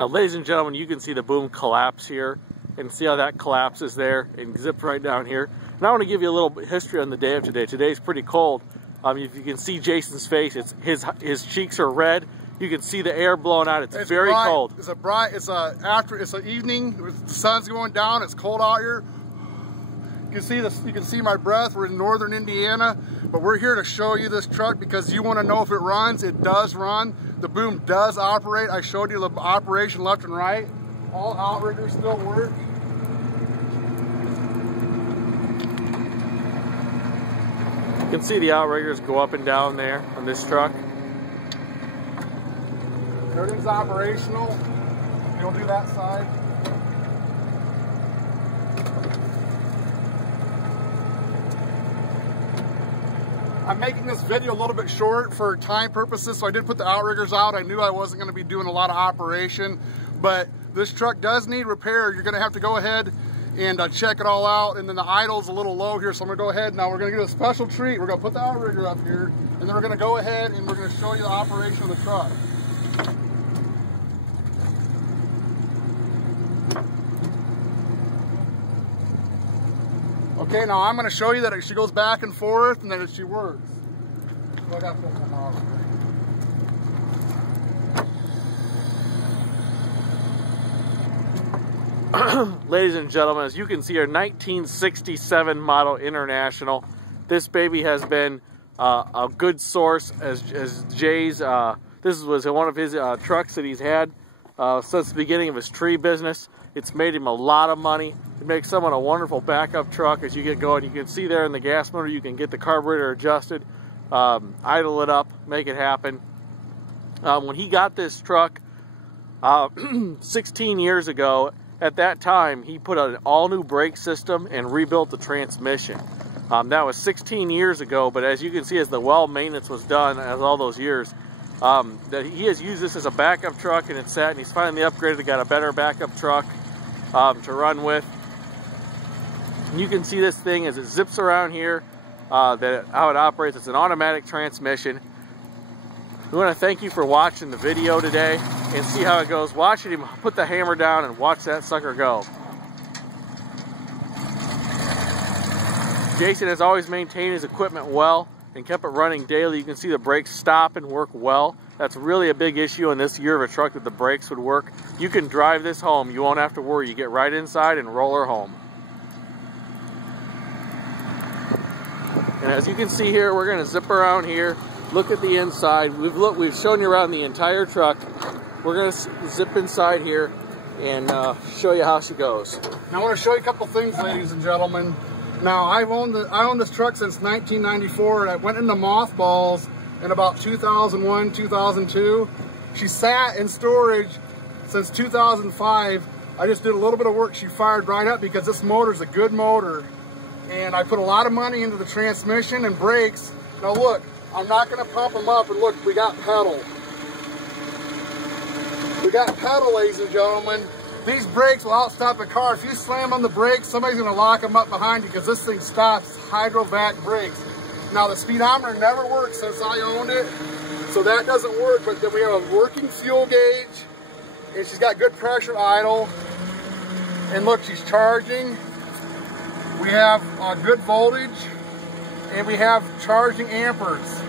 Now, ladies and gentlemen, you can see the boom collapse here, and see how that collapses there and zips right down here. And I want to give you a little history on the day of today. Today's pretty cold. If you can see Jason's face, his cheeks are red. You can see the air blowing out. It's very bright. cold. It's an evening. The sun's going down. It's cold out here. You can see this. You can see my breath. We're in northern Indiana, but we're here to show you this truck because you want to know if it runs. It does run. The boom does operate. I showed you the operation left and right. All outriggers still work. You can see the outriggers go up and down there on this truck. Everything's operational. You'll do that side. I'm making this video a little bit short for time purposes, so I did put the outriggers out. I knew I wasn't going to be doing a lot of operation, but this truck does need repair. You're going to have to go ahead and check it all out, and then the idle's a little low here, so I'm going to go ahead. Now we're going to get a special treat. We're going to put the outrigger up here, and then we're going to go ahead and we're going to show you the operation of the truck. Okay, now I'm going to show you that she goes back and forth and that she works. So I got to pull some out. Ladies and gentlemen, as you can see, our 1967 model International. This baby has been a good source as Jay's. This was one of his trucks that he's had since the beginning of his tree business. It's made him a lot of money. It makes someone a wonderful backup truck as you get going. You can see there in the gas motor, you can get the carburetor adjusted, idle it up, make it happen. When he got this truck 16 years ago, at that time, he put an all-new brake system and rebuilt the transmission. That was 16 years ago, but as you can see, as the well maintenance was done, as all those years, that he has used this as a backup truck, and it's sat, and he's finally upgraded, got a better backup truck to run with. And you can see this thing as it zips around here, how it operates. It's an automatic transmission. We want to thank you for watching the video today and see how it goes. Watching him put the hammer down and watch that sucker go. Jason has always maintained his equipment well and kept it running daily. You can see the brakes stop and work well. That's really a big issue in this year of a truck, that the brakes would work. You can drive this home. You won't have to worry. You get right inside and roll her home. And as you can see here, we're going to zip around here. Look at the inside. We've shown you around the entire truck. We're going to zip inside here and show you how she goes. Now I want to show you a couple things, ladies and gentlemen. Now I own this truck since 1994, and I went into mothballs in about 2001, 2002. She sat in storage since 2005. I just did a little bit of work. She fired right up because this motor is a good motor, and I put a lot of money into the transmission and brakes. Now look, I'm not going to pump them up, and look, we got pedal. We got pedal, ladies and gentlemen. These brakes will outstop a car. If you slam on the brakes, somebody's going to lock them up behind you because this thing stops hydrovac brakes. Now, the speedometer never worked since I owned it, so that doesn't work, but then we have a working fuel gauge, and she's got good pressure idle. And look, she's charging. We have good voltage, and we have charging amperes.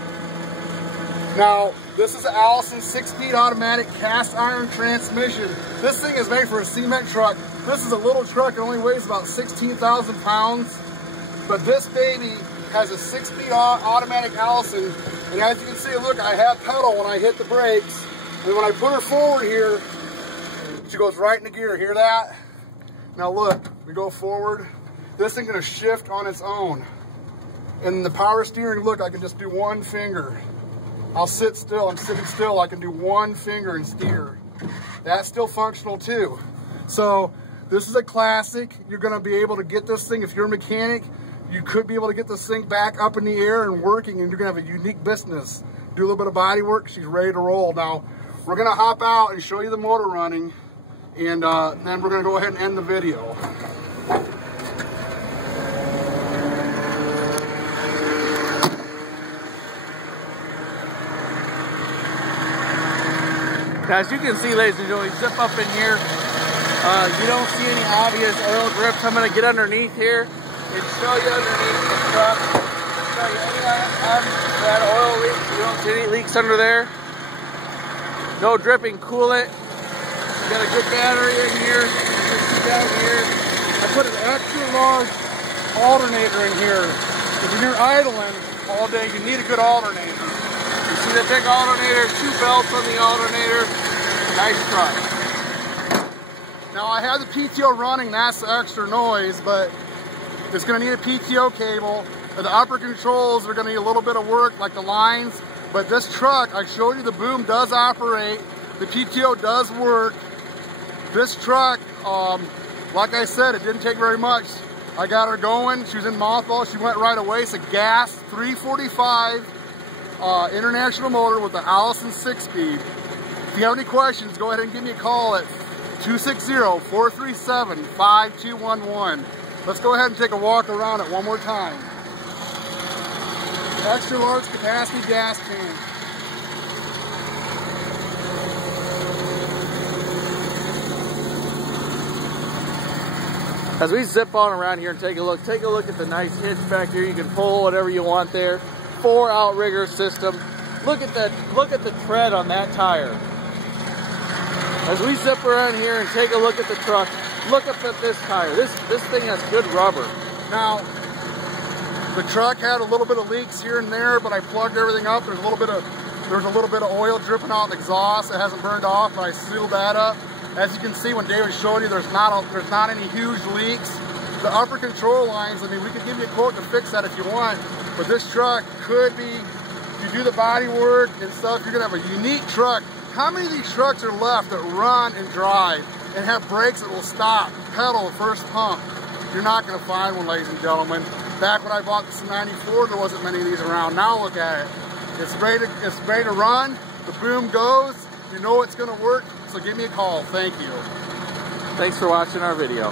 Now, this is an Allison 6-speed automatic cast iron transmission. This thing is made for a cement truck. This is a little truck. It only weighs about 16,000 pounds. But this baby has a 6-speed automatic Allison. And as you can see, look, I have pedal when I hit the brakes. And when I put her forward here, she goes right into gear. Hear that? Now look, we go forward. This thing's gonna shift on its own. And the power steering, look, I can just do one finger. I'll sit still. I'm sitting still. I can do one finger and steer. That's still functional too. So this is a classic. You're going to be able to get this thing. If you're a mechanic, you could be able to get this thing back up in the air and working, and you're going to have a unique business. Do a little bit of body work. She's ready to roll. Now we're going to hop out and show you the motor running, and then we're going to go ahead and end the video. Now, as you can see, ladies and gentlemen, zip up in here. You don't see any obvious oil drips. I'm going to get underneath here and show you underneath the truck. Show you any that oil leaks. You don't see any leaks under there. No dripping coolant. Got a good battery in here. You can see down here. I put an extra large alternator in here. Because when you're idling all day, you need a good alternator. You see the big alternator, 2 belts on the alternator. Nice truck. Now I have the PTO running, that's the extra noise, but it's going to need a PTO cable. The upper controls are going to need a little bit of work, like the lines. But this truck, I showed you the boom does operate. The PTO does work. This truck, like I said, it didn't take very much. I got her going. She was in mothball. She went right away. It's a gas 345 international motor with the Allison 6-speed. If you have any questions, go ahead and give me a call at 260-437-5211. Let's go ahead and take a walk around it one more time. Extra large capacity gas tank. As we zip on around here and take a look at the nice hitch back here. You can pull whatever you want there. 4 outrigger system. Look at the tread on that tire. As we zip around here and take a look at the truck, look up at this tire. This thing has good rubber. Now, the truck had a little bit of leaks here and there, but I plugged everything up. There's a little bit of oil dripping out the exhaust. It hasn't burned off, but I sealed that up. As you can see, when David showed you, there's not any huge leaks. The upper control lines, I mean, we could give you a quote to fix that if you want, but this truck could be, if you do the body work and stuff, you're gonna have a unique truck. How many of these trucks are left that run and drive and have brakes that will stop, pedal, first pump? You're not gonna find one, ladies and gentlemen. Back when I bought this in '94, there wasn't many of these around. Now look at it. It's ready to run, the boom goes, you know it's gonna work, so give me a call. Thank you. Thanks for watching our video.